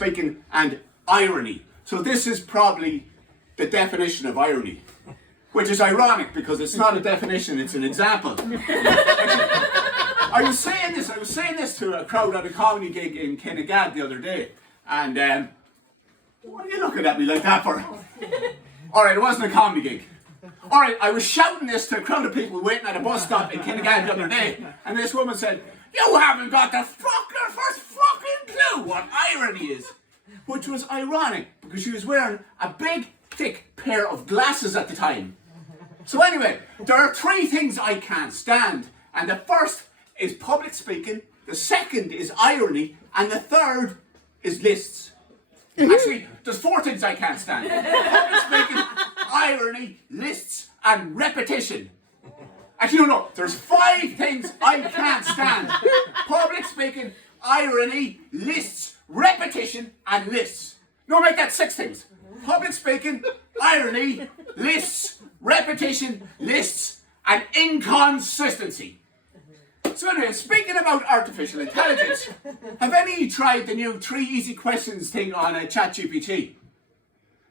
speaking, and irony. So this is probably the definition of irony, which is ironic because it's not a definition, it's an example. I was saying this to a crowd at a comedy gig in Kinnegad the other day, and what are you looking at me like that for? Alright, it wasn't a comedy gig. Alright, I was shouting this to a crowd of people waiting at a bus stop in Kinnegad the other day, and this woman said, "You haven't got the first fucking clue what irony is." Which was ironic, because she was wearing a big, thick pair of glasses at the time. So anyway, there are 3 things I can't stand, and the first is public speaking, the second is irony, and the third is lists. Actually, there's 4 things I can't stand. Public speaking, irony, lists, and repetition. Actually, no, there's 5 things I can't stand. Public speaking, irony, lists, repetition, and lists. No, make that 6 things. Public speaking, irony, lists, repetition, lists, and inconsistency. So anyway, speaking about artificial intelligence, have any of you tried the new 3 easy questions thing on ChatGPT?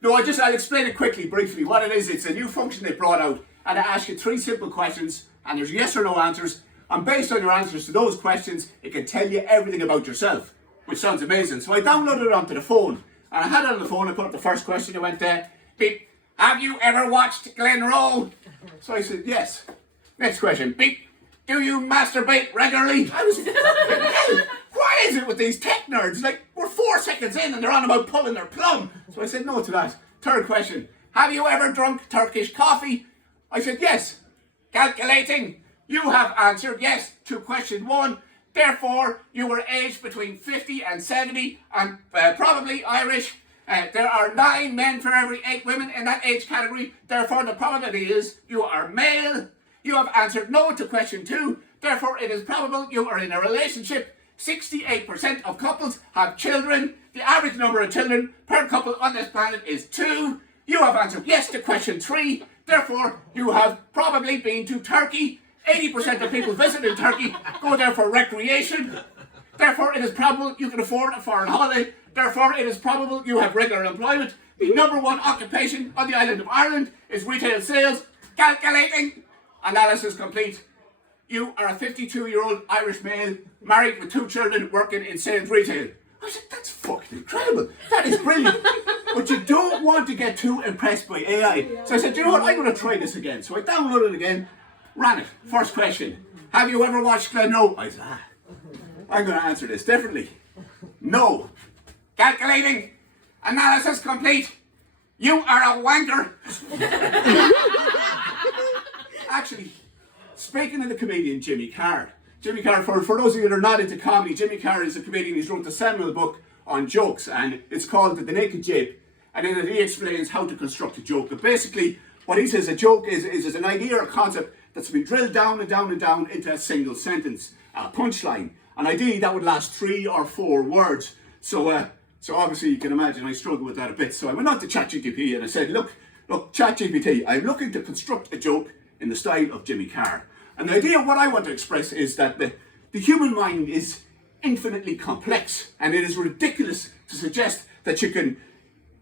No, I'll explain it quickly, briefly. What it is, it's a new function they brought out, and it asks you 3 simple questions, and there's yes or no answers, and based on your answers to those questions, it can tell you everything about yourself, which sounds amazing. So I downloaded it onto the phone, and I had it on the phone. I put up the first question. It went there, beep, have you ever watched Glen Rowe? So I said, yes. Next question, beep, do you masturbate regularly? I was fucking hell. What is it with these tech nerds? Like, we're 4 seconds in and they're on about pulling their plum. So I said no to that. Third question, have you ever drunk Turkish coffee? I said yes. Calculating. You have answered yes to question 1. Therefore, you were aged between 50 and 70 and probably Irish. There are 9 men for every 8 women in that age category. Therefore, the probability is you are male. You have answered no to question 2. Therefore, it is probable you are in a relationship. 68% of couples have children. The average number of children per couple on this planet is 2. You have answered yes to question 3. Therefore, you have probably been to Turkey. 80% of people visiting Turkey go there for recreation. Therefore, it is probable you can afford a foreign holiday. Therefore, it is probable you have regular employment. The number 1 occupation on the island of Ireland is retail sales. Calculating. Analysis complete. You are a 52-year-old Irish male, married with 2 children, working in sales retail. I said, that's fucking incredible. That is brilliant. But you don't want to get too impressed by AI. So I said, you know what, I'm going to try this again. So I downloaded it again, ran it. First question, have you ever watched Glen Rowe? I said, I'm going to answer this differently. No. Calculating. Analysis complete. You are a wanker. Actually, speaking of the comedian Jimmy Carr, for those of you that are not into comedy, Jimmy Carr is a comedian. He's wrote the seminal book on jokes, and it's called The Naked Jape. And in it he explains how to construct a joke. And basically, what he says a joke is an idea or concept that's been drilled down and down and down into a single sentence, a punchline. And ideally that would last 3 or 4 words. So obviously you can imagine I struggle with that a bit. So I went on to ChatGPT and I said, look, ChatGPT, I'm looking to construct a joke in the style of Jimmy Carr. And the idea of what I want to express is that the human mind is infinitely complex, and it is ridiculous to suggest that you can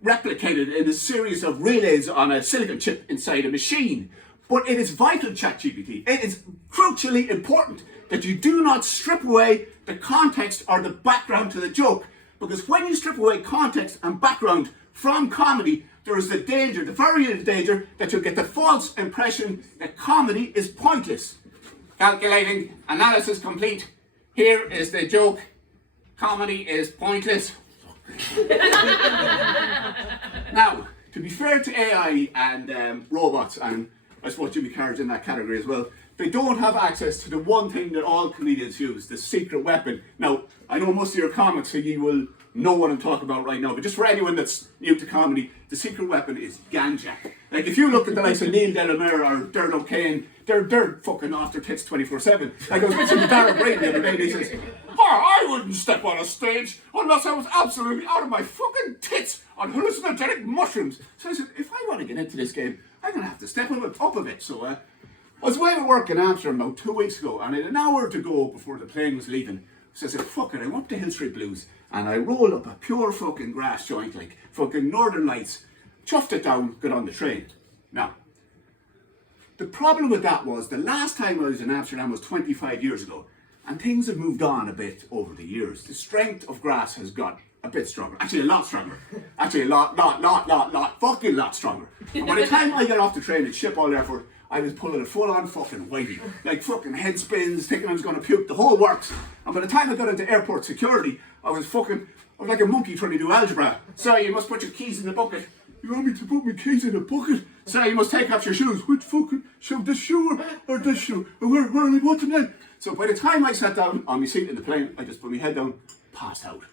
replicate it in a series of relays on a silicon chip inside a machine. But it is vital, ChatGPT, it is crucially important that you do not strip away the context or the background to the joke, because when you strip away context and background from comedy, there is the danger, the very real danger, that you'll get the false impression that comedy is pointless. Calculating. Analysis complete. Here is the joke. Comedy is pointless. Now, to be fair to AI and robots, and I suppose Jimmy Carr's in that category as well, they don't have access to the one thing that all comedians use, the secret weapon. Now, I know most of your comics, so you will know what I'm talking about right now, but just for anyone that's new to comedy, the secret weapon is ganja. Like, if you look at the likes of Neil Delamere or Dermot O'Kane, they're fucking off their tits 24/7. Like, I was listening to Darren Brady the other day, and he says, I wouldn't step on a stage unless I was absolutely out of my fucking tits on hallucinogenic mushrooms. So I said, if I want to get into this game, I'm going to have to step up a bit. So I was away to work in Amsterdam about 2 weeks ago, and I had an hour to go before the plane was leaving. So I said, fuck it, I went to Hill Street Blues, And I rolled up a pure fucking grass joint, like fucking Northern Lights, chuffed it down, got on the train. Now, the problem with that was the last time I was in Amsterdam was 25 years ago, and things have moved on a bit over the years. The strength of grass has got a bit stronger. Actually, a lot stronger. Actually, a lot stronger. And by the time I got off the train at Schiphol Airport, I was pulling a full-on fucking whitey. Like fucking head spins, thinking I was going to puke, the whole works. And by the time I got into airport security, I was like a monkey trying to do algebra. Sorry, you must put your keys in the bucket. You want me to put my keys in a bucket? Sorry, you must take off your shoes. Which fucking shoe? This shoe or this shoe? Where are they putting them? So by the time I sat down on my seat in the plane, I just put my head down, passed out.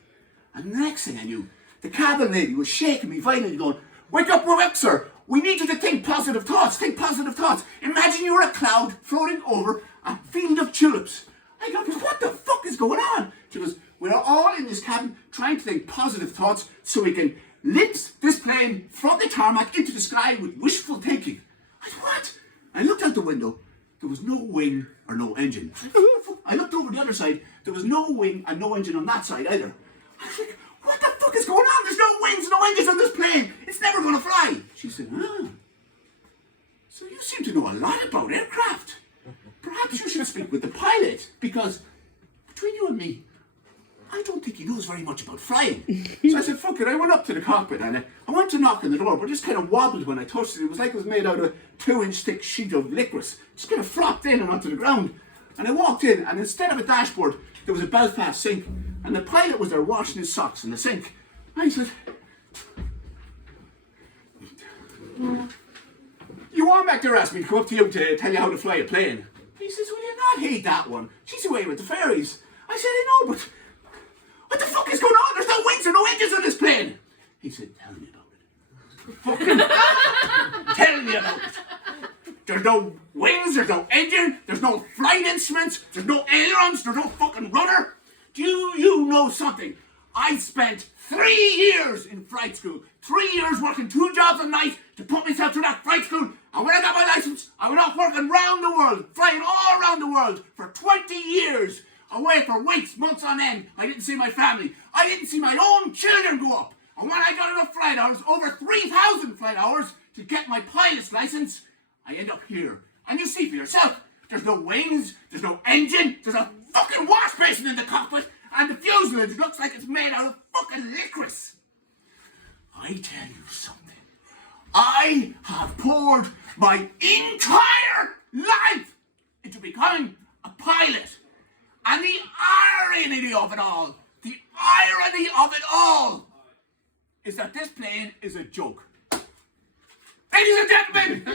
And the next thing I knew, the cabin lady was shaking me violently going, wake up, sir. We need you to think positive thoughts. Think positive thoughts. Imagine you're a cloud floating over a field of tulips. I go, what the fuck is going on? She goes, we're all in this cabin trying to think positive thoughts so we can lift this plane from the tarmac into the sky with wishful thinking. I said, what? I looked out the window. There was no wing or no engine. I looked over the other side. There was no wing and no engine on that side either. I was like, what the fuck is going on? There's no wings, no engines on this plane. It's never going to fly. She said, so you seem to know a lot about aircraft. Perhaps you should speak with the pilot, because between you and me, I don't think he knows very much about flying. So I said, fuck it. I went up to the cockpit and I went to knock on the door, but just kind of wobbled when I touched it. It was like it was made out of a 2-inch thick sheet of licorice. Just kind of flopped in and onto the ground. And I walked in, and instead of a dashboard, there was a Belfast sink. And the pilot was there washing his socks in the sink. I said, you want back there asking me to come up to you to tell you how to fly a plane? He says, will you not hate that one? She's away with the fairies. I said, I know, but what the fuck is going on? There's no wings or no engines on this plane. He said, tell me about it. Fucking tell me about it. There's no wings, there's no engine, there's no flight instruments, there's no ailerons, there's no fucking rudder. Do you know something? I spent 3 years in flight school. 3 years working 2 jobs a night to put myself through that flight school. And when I got my license, I went off working around the world, flying all around the world for 20 years. Away for weeks, months on end. I didn't see my family. I didn't see my own children go up. And when I got enough flight hours, over 3,000 flight hours to get my pilot's license, I end up here. And you see for yourself, there's no wings, there's no engine, there's a fucking wash basin in the cockpit, and the fuselage looks like it's made out of fucking licorice. I tell you something. I have poured my entire life into becoming a pilot. And the irony of it all, is that this plane is a joke. Ladies and gentlemen,